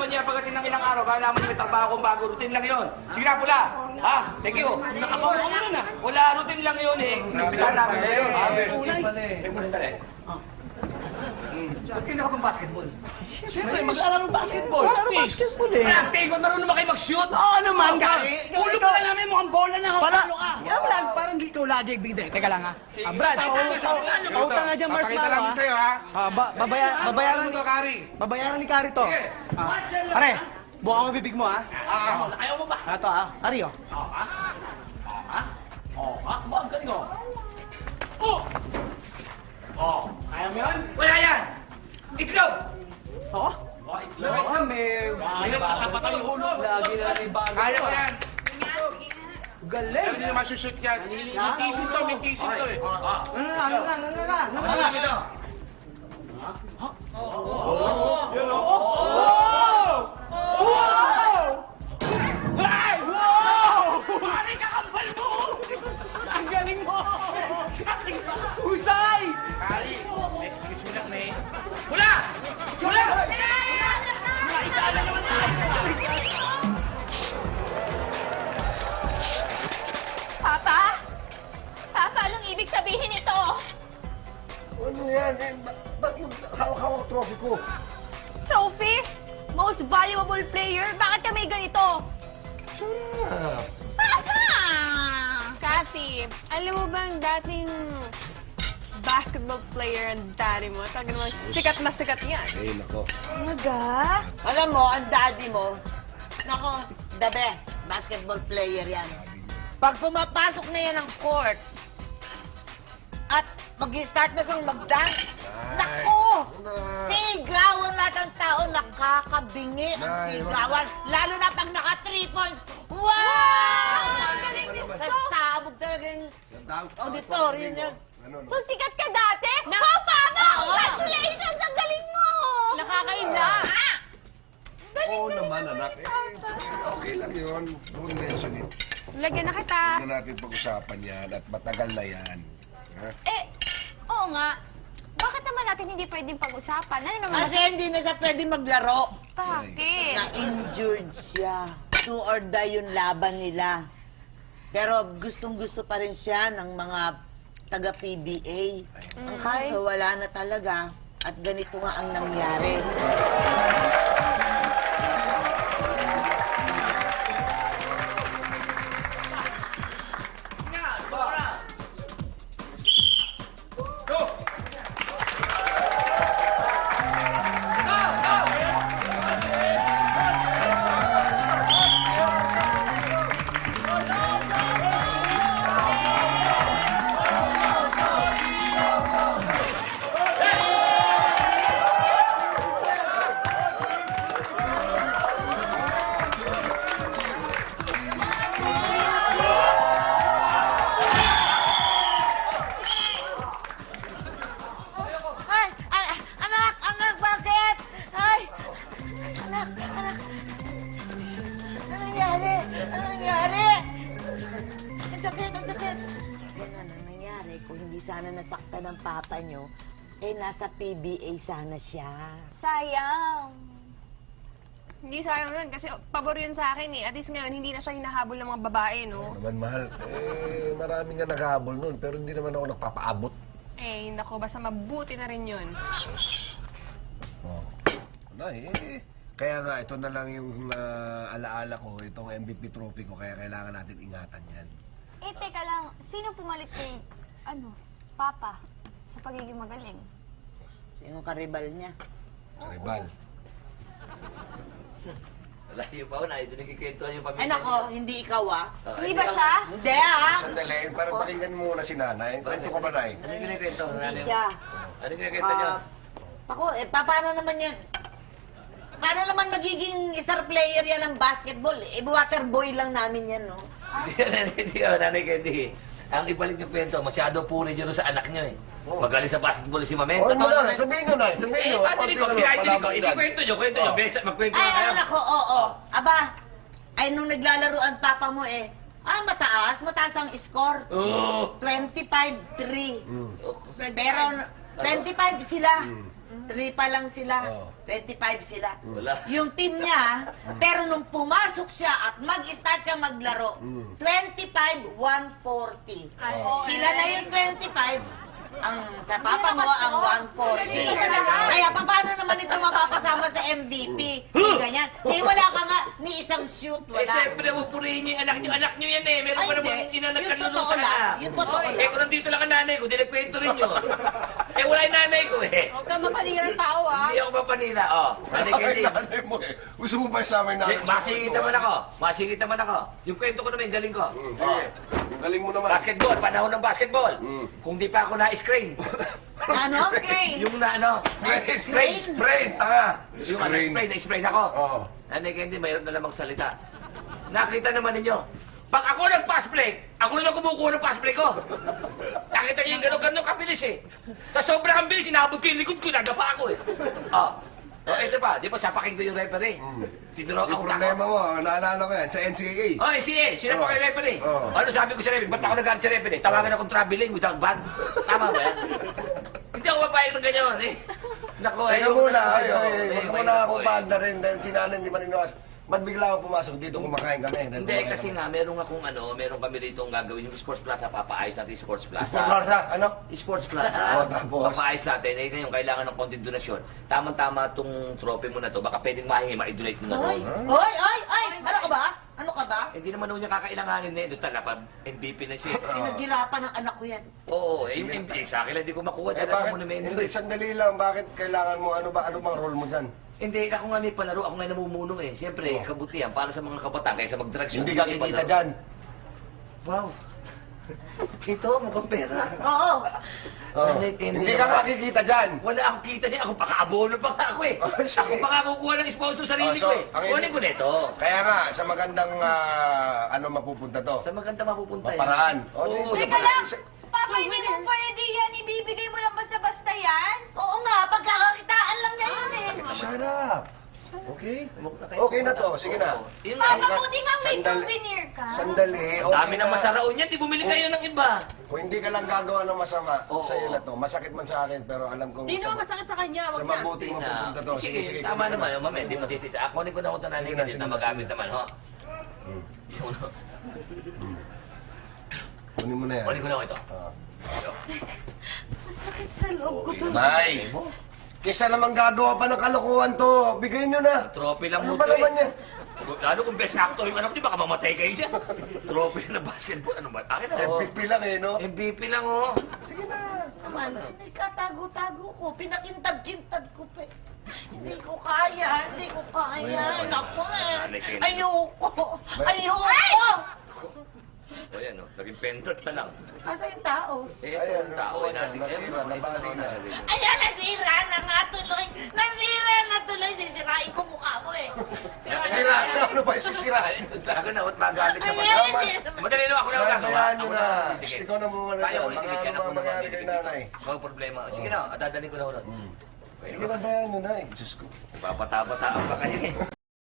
malalaman niya pagdating ng ilang araw, malalaman niya may trabaho kong bago. Routine lang yun. Sige na, pula. Ha? Thank you. Nakapaupo ko na. Wala, routine lang yun eh. Umpisa namin. Teka mo sandali. Ba't ka bang basketball? Siyempre, mag-aaral ng basketball. Basketball eh. Practice, ba't marunong ba kayo mag-shoot? Oo naman, Gary. Ulo pa na namin, mukhang bola na. Palo ka. Parang ikaw lagi bigde. Teka lang ha. Brad, Pauta nga dyan, Mars Papakita Maro namin sa'yo, ha? Babayaran Ano to, Kari? Babayaran ni Kari to. Pare, buka mo bibig mo ha. Ayaw mo ba? Ito ha. Kari oh. Ba, ang galing oh. Kaya mo yun? Wala yan! Itlog! Oo? Itlog? Oo, may... Nakapatay yung ulo. Lagi na may bago. Kaya ko yan. Galing. Hindi naman shoot yan. May kissing to eh. Ano na? Ito. Pare, kakambal mo! Ang galing mo! Husay! Kari, Sige, sulang na eh. Wala! Wala! Isa lang naman na! Papa? Papa, anong ibig sabihin ito? Ano yan? Ba't yung hawak-hawak trophy ko? Trophy? Most valuable player? Bakit ka may ganito? Papa! Kathy, alam mo ba ang dating basketball player ang daddy mo? Talaga naman sikat na sikat yan. Eh, nako. Talaga? Alam mo, ang daddy mo, nako, the best basketball player yan. Pag pumapasok na yan ng court, at mag-start na siyang mag-dance, nako! Sigawan lahat ng tao, nakakabingi ang sigawan. Lalo na pag naka 3 points. Wow! Sasabog talaga yung auditorium niya. So sikat ka dati? Papa nga! Oo. Congratulations! Ang galing mo! Nakakaila. Oo naman, anak. Okay lang yun. Don't mention it. Lagyan na kita. Hindi na natin pag-usapan yan at matagal na yan. Ha? Oo nga. Bakit naman natin hindi pwedeng pag-usapan? Ano naman? Kasi hindi na siya pwede maglaro. Bakit? Na-injured siya. Do or die yung laban nila. Pero gustong-gusto pa rin siya ng mga taga-PBA. Ang kaso, wala na talaga. At ganito nga ang nangyari. Anak, bakit? Ay, anak. Ano nangyari? Ang sakit. Yan ang nangyari. Kung hindi sana nasaktan ng papa nyo, nasa PBA sana siya. Sayang. Hindi sayang yun kasi pabor yun sa akin eh. At least ngayon, hindi na siya hinahabol ng mga babae, no? Naman, mahal. Marami nga naghahabol nun, pero hindi naman ako nagpapaabot. Eh, nako, basta mabuti na rin yun. Sus. Oh. Kaya nga, ito na lang yung alaala ko, itong MVP trophy ko, kaya kailangan natin ingatan yan. Teka lang. Sino pumalit kay, Papa, sa pagiging magaling? Sino karibal niya? Karibal. Layo pa ako na, ito nagkikwentuhan yung pamilya. Ay nako, hindi ikaw Hindi ba siya? Hindi Sandali, parang pakinggan mo muna si nanay. Kwento ko ba, nay? Ano yung kinikwento? Hindi siya. Ano yung kinikwento niyo? Ako, paano naman yan? Paano naman magiging star player yan ng basketball? Water boy lang namin yan, no? Hindi yan, nanay Candy. Ang ipalit yung kwento, masyado puri dyan sa anak niyo eh. Magaling sa basketball si Mame. Oh, ano na, sabihin nyo, nay. Sabihin nyo. Paano ko? Hindi kwento nyo. Magkwento na kayo. Ako, oo. Aba, ay nung naglalaro ang papa mo mataas ang score. Oo. 25-3. Pero 25 sila. 3 pa lang sila. 25 sila. Wala. Yung team niya, pero nung pumasok siya at mag-start siya maglaro, 25, 140. Sila na yung 25, ang sa papa mo ang 140. Kaya paano naman ito mapapasama sa MVP? Ganyan. Wala ka nga ni isang shoot, Eh, wala. siyempre, pupurihin niyo yung anak niyo. Anak niyo yan eh. Meron Ay, pa naman hindi. ina Yung nagkalulong totoo sa lang. anak. Yung totoo Eh, lang. kung nandito lang ang nanay ko, dinagkwento rin yun. Eh, wala yung nanay ko eh. Huwag ka mapanira ng tao, ah. Hindi ako mapanira. Oh, nanay ko Ay, hindi. nanay mo eh. Gusto mo ba isama yung nanay mo sa Masingit naman kwentuhan? ako. Masingit naman ako. Yung kwento ko naman, yung galing ko. Sige. Ang galing mo naman. Basketball, panahon ng basketball. Kung di pa ako na-screen. Ano? Yung na ano, Na-screen? Sprain, tanga. yung na-spray ako. Oo. Nanay ko hindi, mayroon na lamang salita. Nakita naman ninyo, pag ako nag-pass break, ako na lang kumukuha ng pass break ko. Nakita niyo yung gano'n kabilis eh. Sa sobrang bilis, inabot ko yung likod ko, nagapa ako eh. Oh, ito pa, di ba sapakin ko yung referee? Tinuro Yung ako problema mo, naalala ko yan, sa NCAA. Oh, sige, sino pa kay referee? Oo. Ano sabi ko sa referee? Ba't ako nag-galit sa referee? Tawagan akong traveling without bag. Tama ba yan? Hindi ako papayag ng ganyan eh. Naku, Teka ayoko muna, na, ay, ayoko. ay, Eh, wag mo may na ako akong eh. paanda rin dahil sinanan di maniniwas. Ba't bigla ako pumasok dito kumakain kami? Dahil Hindi, kumakain kasi kami. nga, meron kami dito ang gagawin yung sports plaza, papaayos natin yung sports plaza. Sport Plaza, ano? Sports plaza. Oh, tapos? Papaayos natin. Eh, ngayon, kailangan ng konting donasyon. Tamang-tama itong trophy mo na to. Baka pwedeng mahingi, ma-donate mo na Ay, ron. ay! Ano ka ba? Ano ka ba? Hindi naman niya kakailanganin na ito. Tala, MVP na siya. Pinaghirapan ng anak ko yan. Oo, yung MVP sa akin, hindi ko makuha. Eh Dala sa bakit? monumento. Hindi, sandali lang. Bakit kailangan mo? Ano bang role mo dyan? Hindi, ako nga may palaro. Ako nga namumuno eh. Siyempre, kabutihan. Para sa mga kabataan, kaysa mag-drugs. Hindi ka kikita dyan. Wow. Ito, mukhang pera. Oo. Oh. Hindi ka makikita dyan. Wala akong kita niya. Ako paka-abono pa nga ako eh. Oh, sige. Ako pa nga kukuha ng sponsor sa sarili Oh, so, ko eh. ang Kunin ko nito. Kaya nga, sa magandang ano mapupunta to? Sa maganda mapupunta yan. Maparaan. Oo, di- sa Teka lang! si- Papa, hindi mo pwede yan. Ibibigay mo lang basta-basta yan. Oo nga, pagkakakitaan lang niya yun eh. Shut up. Okay? Huwag na kayo. Okay na to. Sige na. Oo. Yun nga. Papa, buti nga may Sandali. souvenir ka. Sandali. Ang dami ng masaraon yan. Di bumili kayo ng iba. Kung hindi ka lang gagawa ng masama Oo. sa'yo na to, masakit man sa akin, pero alam kong Hindi naman masakit sa kanya, sa wag na. mabuting mapupunta to. Sige, sige. Tama kunin mo naman. na. Yung mami, hindi matitis. Ako kunin ko na ito nanay Sige ko na, sige na na, magamit sige. naman, ho. Yun, ho. Kunin mo na yan. Kunin ko na ito. Masakit sa loob ko to. Nay! Kesa naman gagawa pa ng kalokohan to. Bigay nyo na. Trophy lang Ano mo ba to naman eh. yan? Lalo kung best actor yung anak niyo, baka mamatay kayo dyan. Trophy na basketball. Ano ba? Akin na, oh. MVP lang eh, no? MVP lang, oh. Sige na. Naman, hindi ka tago-tago ko. Pinakintab-kintab ko pa. Hindi ko kaya, hindi ko kaya. Naku na. Ayoko. Ayoko! O yan, oh. Naging pendant na lang. Asa yung tao? Eh, ito Ayan, ang tao nakuha eh natin. na, nasira, nabali na. Ayan, nasira na nga tuloy. Nasira na tuloy. Sisirain ko mukha mo eh. Sira. Ano ba sisirain? Ako na, what magamit naman. Ayan, Tama. hindi. Madali lang ako na gagawa. Bayaan nyo Ako na. titikit. Ikaw na muna Kaya ko dyan. itikit Mga yan. ano Ako ba naman mangyari kay titikit. nanay? Walang problema. Sige na, dadalhin ko na ako. Sige na, bayaan nyo na eh. Diyos ko. Babata-bataan pa kayo eh.